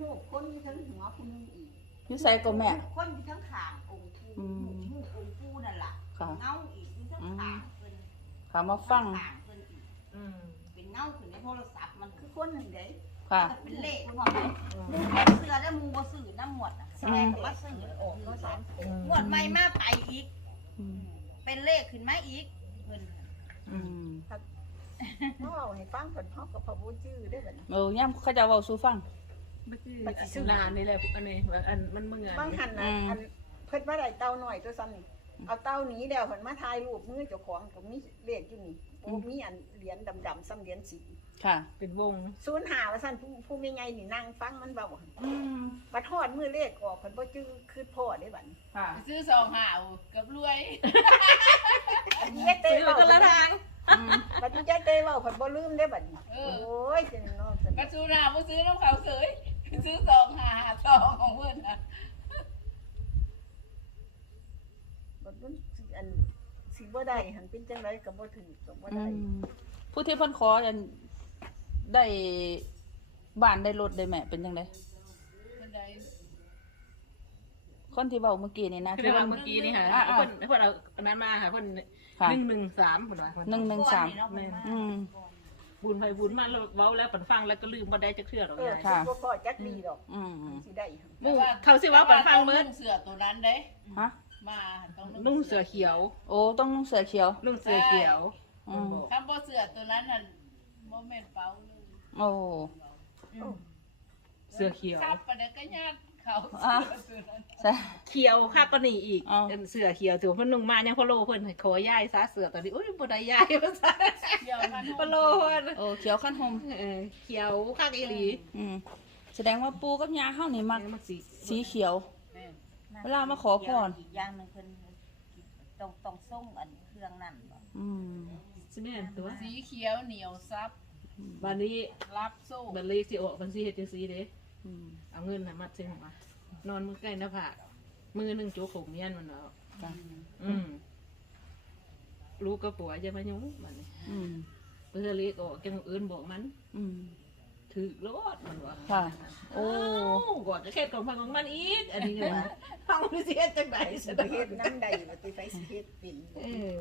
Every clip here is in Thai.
หูคนที่ทั้งหัวผู้หนึงอีกอยู่ใส่ก็แม่ คนที่ทั้งขางองค์ปู่อืมหูองค์ปู่นั่นล่ะค่ะ เงาอีกที่ทั้งขางเพิ่นค่ะมาฟังขางเพิ่นอีกอืมเป็นเงาขึ้นในโทรศัพท์มันคือคนหนึ่งเด้ค่ะเป็นเลขหมดเลยอืมมูเสือแล้วมูบ่ซื้อน้ำหมดอะแสดงว่าซื้อออกก็สามอืมหมดใหม่มาไปอีก อืมเป็นเลขขึ้นมาอีกเพิ่นอืมเฮาให้ฟังเพิ่นเฮาก็พอบ่ชื่อได้บัดนี้ เออย่ำเขาจะเว้าสู่ฟัง บัตรสุนานนี่แหละอันนี้อันมันเมื่อบางหันอืนะมอันเพิ่นมาได้เต้าหน่อยตัวซ้ำนี่เอาเต้าหนี้แล้วเพิ่นมาถ่ายรูปมือเจ้าของก็มีเลขอยู่นี่โอ้มีอันเหรียญดำๆซ้ำเหรียญสีค่ะ เป็นวงศูนย์หาว่าซั่นผู้ผู้มีไงนี่นั่งฟังมันเบาอืมบัดฮอดมือเลขออกเพิ่นบ่จื้อคือพ่อได้บัดนี้ค่ะซื้อสองหากับรวยอันนี้ยายเต้ซื้อเว้าคนละทางอืมบัดนี้ยายเต้เว้าเพิ่นบ่ลืมได้บัดนี้เอโอ้อยจังเนาะจังกระซูนาผู้ซื้อน้ำเขาเสย ซื้อสองหาหาสองของเพื่อนนะบัดมันสิอันสิบ่ได้หันเป็นจังไดก็บ่ถือก็บ่อืได้มผู้ที่เพิ่นขออันได้บ้านได้รถได้แม่เป็นจังไดเพื่อนใดคนที่เว้าเมื่อกี้นี่นะคือที่ว่าว่าเมื่อกี้นี่ค่ะอ่าอ่าคนคนเอาอันนั้นมาค่ะคนค่ะหนึ่งหนึ่งสามคนว่าหนึ่งหนึ่งสามแม่นอืมบุ ญไปบุญมาแล้วเว้าแล้วปันฟังแล้วก็ลืมบ่ได้จักเทื่อหรอกายเออยสิค่ะ บ่พอจักดีดอกอืมสิได้หั่นแต่ว่าเขาสิว่าปันฟังเมื่อนุ่งเสือตัวนั้นเด้ฮะมาต้องนุ่งเสือเขียว โอ้ต้องนุ่งเสื้อเขียว นุ่งเสือเขียวอืม คำว่าเสือตัวนั้นน่ะโมเมนเป้าเลยโอ้ เสือเขียวขับไปเด็กก็ญาติ เขาอะเสือตัวนั้นใช่ เขียวคักก็นี่อีกอ้าวเป็นเสือเขียวถือว่าเพิ่นนุ่งมายังพะโลเพิ่นขอย่ายซะเสือตอนนี้อุ้ยบ่ได้ย่ายว่าซะเดี๋ยวมันพะโลเพิ่นโอ้เขียวขั้นหมเออเขียวคักอีหลีอืมแสดงว่าปูกับยาเฮานี่มักมันสิสีเขียว แม่นเวลามาขอพร อีกอย่างหนึงเพิ่นต้องต้องส่งอันเครื่องนั่นบ่อืมสิแม่นตัวสีเขียวเหนียวซับ บัดนี้รับโซ่บัดเลขสิออกมันสิเฮ็ดจังซี่เด้ อืมเอาเงินน่ะมัดใส่หัวนอนมือใกล้หน้าผากมือหนึงโจกผมเมียนมันเอาจ้ะอืมลูกก็ปัวจะมายุ่งมันนี่อืมเพื่อเล็กออกจังอื่นบอกมันอืม ถือรถมันว่าค่ะโอ้โอ้กอดจะเข็ดของพังของมันอีกอันนี้ก็ว่าห้องนี่สิเฮ็ดจังได๋สิซะไปเฮ็ดน้ำใดว่าติไฟสิเฮ็ดเป็นเออ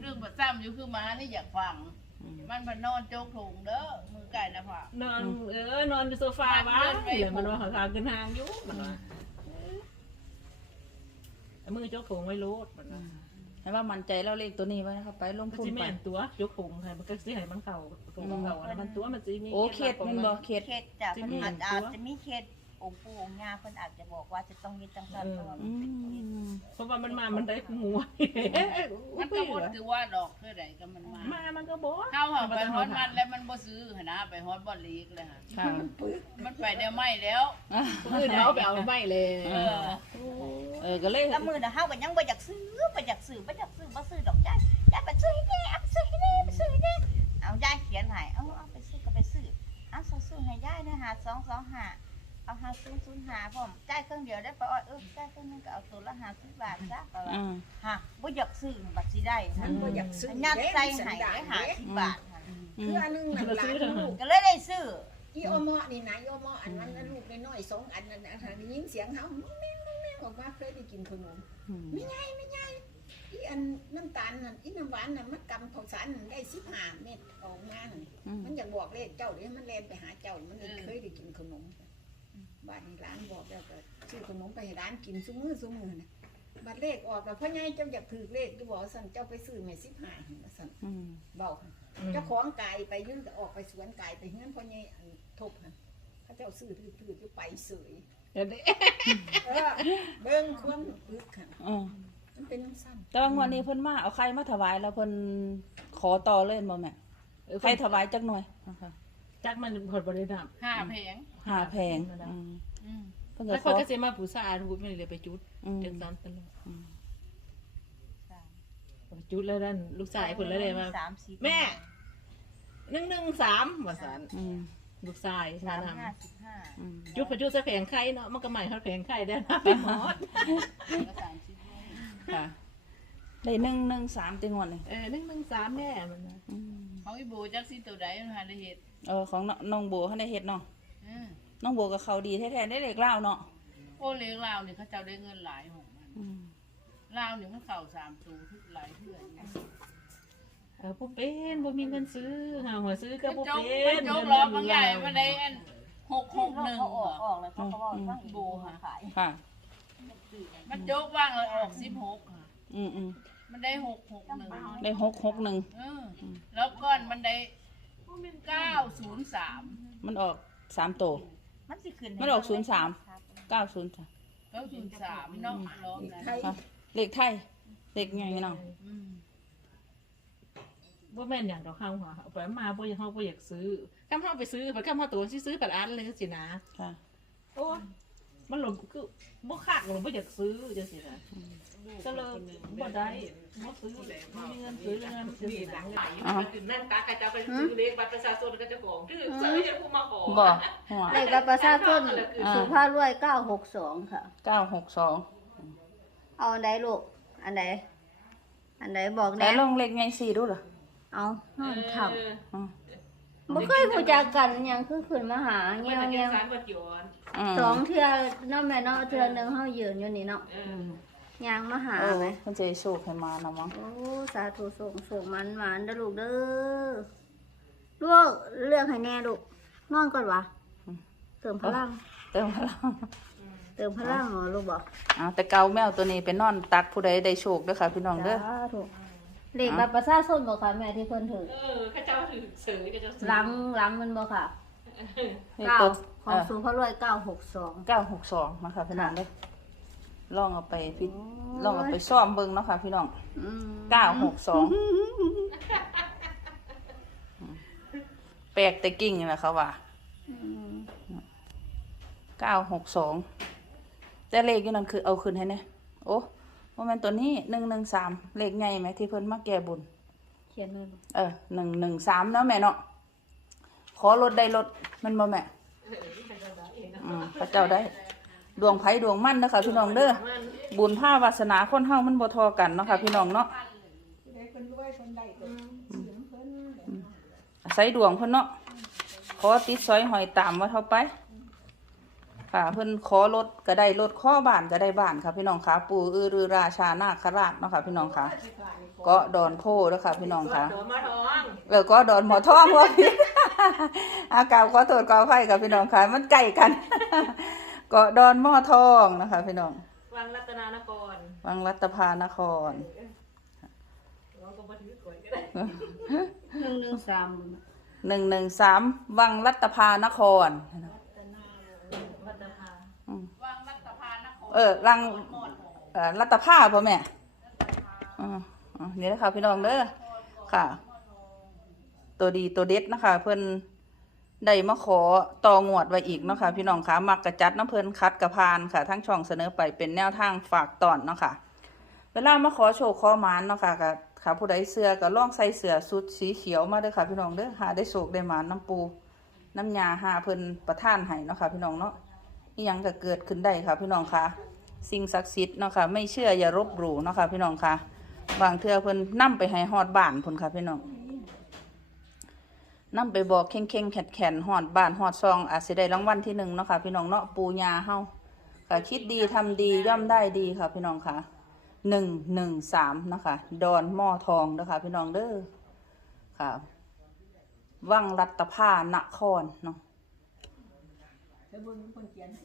เรื่องประซ้ำอยู่คือหมานี่อยากฟังอื มมันพนอนโจกถุงเด้อมือไก่นะพ่อนอนเออนอนในโซฟาบ้างแล้วมันว่าหากันทางอยู่มันว่าเอามือโจกโถงไว้โลดมันว่าให้ว่ามั่นใจแล้วเลขตัวนี้ไว้นะครับไปลงมันทุนสิไปแม่นตัวโจกโถงให้มันก็สิให้มันเข้าตัวมันเข้าอันนั้นมันตัวมันสิมีโอ้เขตมันบ่เขตเขตจ้ะที่เพิ่นมีอาจตัวอาจจะมีเขต องค์ปู่องค์ย่าเพิ่นอาจจะบอกว่าจะต้องมีจังซั่นเพราะว่าอืมันเป็นเขตมเพราะว่ามันมา มันได้หัวมันก็บ่ถือว่าดอกเท่าใดก็มันมามา มันก็บอกเข้าหาไปฮอดมันแล้วมันบ่ซื้อหั่นนะไปฮอดบ่ลีกเลยฮะค่ะมันไปเดี๋ยวไม่แล้วอะคือเดี๋ยวเอาไปเอาไม่เลย เออเออก็เลยแล้วมื้อน่ะเฮาก็ยังบ่อยากซื้อบ่อยากซื้อบ่อยากซื้อบ่ซื้อดอกจ้ะยายไปซื้อให้แน่เอาไปซื้อให้แน่ไปซื้อให้แน่เอายายเขียนให้เอาเอาไปซื้อก็ไปซื้อเอาซื้อให้ยายนะหา225 เอาหา005พร้อมจ่ายเครื่องเดียวได้ปะอ้อยเออจ่ายเครื่องนึงก็เอาตัวละ50บาทซะก็ว่าอืม ฮะบ่อยากซื้อบัดสิได้มัฮะนบ่อยากซื้อยัดใส่สันให้ดาได้นหาเด้สิบบาทหั่นอืคือมอันหนึงน่ะหลานลูกก็เลยได้ซื้ออีโอมอนี่นะอีโอมออันนั้นน่ะลูกน้อยๆสองอันนั่นน่ะถ้าได้ยินเสียงเฮาแม่งแม่งออกมาเคยได้กินขนม อืมไม่ใช่ไม่ใช่อีอันน้ำตาลนั่นอีน้ำหวานนั่นมันกำข้าวสารนั่นได้สิบห้าเม็ดออกมานั่นอืมมันอยากบอกเลขเจ้าเดี๋ยวมันแลนไปหาเจ้ามันเลยเคยได้กินขนม บ้านนี้ร้านบอกแล้วก็ซื้อขนมไปให้ร้านกินซุมือซุมือนะบัตรเลขออกแล้วพ่อใหญ่เจ้าอยากถือเลขก็บอกสั่นเจ้าไปซื้อแม่สิบห้าสั่นอืมเบาค่ะเจ้าของกายไปยื่นก็ออกไปสวนกายไปเฮือนพ่อใหญ่อันทบค่ะเขาเจ้าซื้อถือถือจะไปเสยเดี๋ยวนี้เออเบิ่งความอึกค่ะอืมมันเป็นสั้นแต่ว่างวดนี้เพิ่นมาเอาใครมาถวายแล้วเพิ่นขอต่อเลยบ่แม่ใครถวายจักหน่อย นะคะ จักมันผลบริณามห้าเพลงหาแพงอืมอืมเพิ่นก็แล้วขคอนก็สิมาผู้สารูปไม่เลยไปจุดอืมจังซั่นตลอดอืมไปจุดแล้วนั่นลูกชายเพิ่นแล้วเลยว่าสามสิบแม่113ว่าซั่นอืมลูกชายสานั่นมน่ะห้าสิบห้าอืมจุดไปจุดใส่แผงไข่เนาะมันก็ใหม่เฮาแผงไข่ได้นะไปหมดก็สามสิบห้าค่ะได้หนึ่งหนึ่งสามติงวดเลยเออ113แม่มันนะอืม ของอีโบจักสิตัวใดมันหาได้เฮ็ดเออของน้องน้องโบเขาได้เฮ็ดเนาะอืมน้องโบกับเขาดีแท้ๆได้เล็กเล่าวเนาะโอ้เลี้ยงลาวนี่เขาเจ้าได้เงินหลายของมันอืมลาวนี่มันเข่าสามตัวทุกหลายเพื่อนเออบ่เป็นบ่มีเงินซื้อหาหัวซื้อก็บ่โจ๊กเป็นโจ๊กล้อบางใหญ่มาได้อันหกหกหนึ่งเขาออกออกเลยเขาก็ว่าฟังอีโบขายค่ะ มันโจ๊กว่างเลยออกสิบหกอืมอืม มันได้หกหกหนึ่งได้หกหกหนึ่งเออแล้วก้อนมันได้เก้าศูนย์สามมันออกสามตัวมันสิขึ้นมันออก03เก้าศูนย์จ้ะเก้าศูนย์สามเนาะล้อมอีกนะไทยค่ะเลขไทยเลขไงเนาะอืมบ่แม่นหยังดอกเฮาหัวเอาไปมาบ่อยากเฮาบ่อยากซื้อคำเฮาไปซื้อไปคำเฮาตัวสิซื้อปัดอันเลยสินะค่ะโอ้ยมันหลงคือบ่คักหลงบ่อยากซื้อจังซี่นะ ก็เลยบ่ได้บ่ซื้อบ่มีเงินซื้อเงินจังซี่นะอ๋อนั่นกากระเจ้าไปซื้อเลขบัตรประชาชนก็จะของถือซื้อจะผู้มาขอบ่เลขบัตรประชาชนสุภาพรวย962ค่ะเก้าหกสองเอาอันใดลูกอันใดอันใดบอกไหนแน่ลองเลขไงสี่ดูเหรอเอานอนทอืมำบ่เคยรู้จักกันยังคือขึ้นมาหาเงี้ยเงี้ยสองเทือเนาะแม่เนาะเทือหนึงเฮายืนอยู่นี่เนาะเออ ย่างมาหาเออไหมมันจะโชคให้มานะมั้งโอ้สาธุส่งส่งมันหวานเด้อลูกเด้อลูกเลือกให้แน่ลูกนอนก่อนวะเติมพลัง เติมพลังเติมพลังเหรอลูกบอกเอาแต่เกาแมวตัวนี้ไปนอนตักผู้ใดได้โชคเด้อค่ะ พี่น้องเด้อสาธุเลขบัตรประชาชนบ่ค่ะแม่ที่เพิ่นถือเออข้าเจ้าถือเสยข้าเจ้าหลังหลังมันบ่ค่ะนี่เก้าตัวของสูงพระรวยเก้าหกสองเก้าหกสองมาค่ะพี่น้องเด้อ ลองเอาไปพี่ลองเอาไปซ่อมเบิ่งเนาะค่ะ พี่น้องเก้าหกสองแปลกแต่กิ่งนี่แหละค่ะว่าเก้าหกสองแต่เลขอยู่นั่นคือเอาขึ้นให้แน่โอ้ว่ามันตัวนี้หนึ่งหนึ่งสามเลขไงไหมที่เพิ่นมาแก้บุญเขียนเลยบ่เออหนึ่งหนึ่งสามเนาะแม่เนาะขอรถได้รถมันบ่แม่อืมพระเจ้าได้ ดวงไผ่ดวงมั่นนะคะพี่น้องเด้อบุญผ้าวาสนาคนเฮามันบ่เทอกันเนาะค่ะพี่น้องเนาะได้คนรวยคนใดก็ซื้อน้ำเพิ่นอาศัยดวงเพิ่นเนาะขอติดซอยหอยตามว่าเท่าไป ค่ะเพิ่นขอรถก็ได้รถข้อบ้านก็ได้บ้านค่ะ พี่น้องค่ะปู่อือรือราชานาคราชเนาะค่ะพี่น้องค่ะเก็ดอนโพเด้อค่ะพี่น้องค่ะตัวมาท้องเออก็ดอนหมอทองว่าพี่อากาวขอโทษขออภัยกับพี่น้องค่ะมันใกล้กัน ก็ดอนหม้อทองนะคะ พี่น้อง วังรัตนานครวังรัตภานครวังก็บ่ถือก่อยก็ได้หนึ่งหนึ่งสามหนึ่งหนึ่งสามวังรัตภานครวัตภาวางรัฐพานครเออรังเอ่อรัตภาป่ะแม่อ่าอ่านี่นะคะพี่น้องเด้อค่ะ ตัวดีตัวเด็ดนะคะ เพิ่น ได้มาขอต่องวดไว้อีกเนาะค่ะพี่น้องคะมักกระจัดน้ำเพิ่นคัดกระพานค่ะ ทั้งช่องเสนอไปเป็นแนวทางฝากตอนเนาะค่ะเวลามาขอโชคขอมานเนาะค่ะก็ค่ะผู้ใดเสื้อก็ล่องใส่เสื้อสุดสีเขียวมาเด้อค่ะ พี่น้องเด้อหาได้โชคได้หมานน้ำปู น้ำยาหาเพิ่นประท่านให้เนาะค่ะพี่น้องเนาะอีหยังก็เกิดขึ้นได้ค่ะ พี่น้องคะสิ่งศักดิ์สิทธิ์เนาะค่ะไม่เชื่ออย่ารบหลู่เนาะค่ะพี่น้องค่ะบางเทือเพิ่นนํไปให้ฮอดบ้านพุ่นค่ะพี่น้อง นํไปบอกเข่งเข่งๆแขนแขนๆฮอดบ้านฮอดซองอาจสิได้รางวัลที่หนึ่งเนาะค่ะพี่น้องเนาะปูยาเฮาค่ะคิดดีทำดีย่อมได้ดีค่ะ พี่น้องค่ะหนึ่งหนึ่งสามนะคะดอนหม้อทองเด้อค่ะพี่น้องเด้อค่ะวังรัตภานครเนาะแล้วเบิ่งคนเขียนให้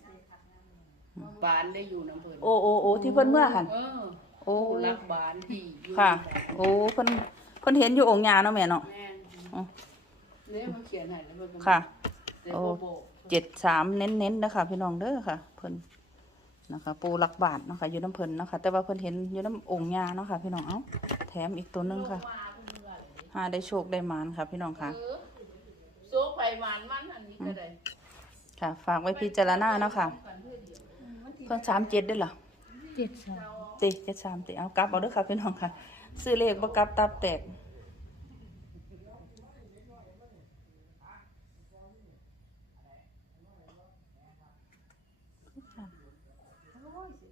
บ้านได้อยู่น้ำเพิ่นโอ้โอ้โอ้ที่เพิ่นเมื่อหันเออโอ้ผู้รักบ้านที่อยู่ค่ะ โอ้เพิ่นเพิ่นเห็นอยู่องค์ยาเนาะแม่เนาะแม่นอ๋อ เนี่ยมันเขียนให้แล้วมันก็ค่ะ เดี๋ยวบ่บอกเจ็ดสามเน้นๆนะคะพี่น้องเด้อค่ะ เพิ่นนะคะ ปูหลักบาทเนาะคะอยู่น้ำเพิ่นเนาะคะแต่ว่าเพิ่นเห็นอยู่น้ำองค์ยาเนาะค่ะพี่น้องเอ้าแถมอีกตัวหนึงค่ะหาได้โชคได้หมานค่ะ พี่น้องค่ะ เออโซไปหวานมันอันนี้ก็ได้ค่ะ ฝากไว้พิจารณาเนาะค่ะ เพิ่นสามเจ็ดได้เหรอเจ็ดสามติเจ็ดสามติเอากลับเอาเด้อค่ะพี่น้องค่ะ ซื้อเลขบ่กลับตับแตก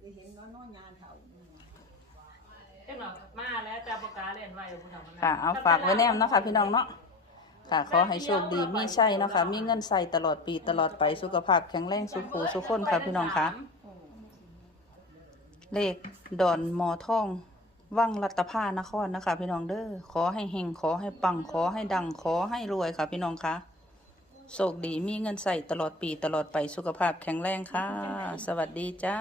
ไปเห็นน้อนๆงานเฒ่าเจ้าหน่อมาแล้วจะประกาศเล่นไว้ผู้ทำค่ะ เอาฝากไว้แนมเนาะค่ะพี่น้องเนาะ ค่ะ ขอให้โชคดีมีใช่เนาะค่ะ มีเงินใส่ตลอดปีตลอดไปสุขภาพแข็งแรงสุขูสุขคนค่ะพี่น้องค่ะ เลขดอนหมอทองวังรัตภานครนะคะ พี่น้องเด้อ ขอให้เฮงขอให้ปังขอให้ดังขอให้รวยค่ะ พี่น้องค่ะโชคดีมีเงินใส่ตลอดปีตลอดไปสุขภาพแข็งแรงค่ะ สวัสดีจ้า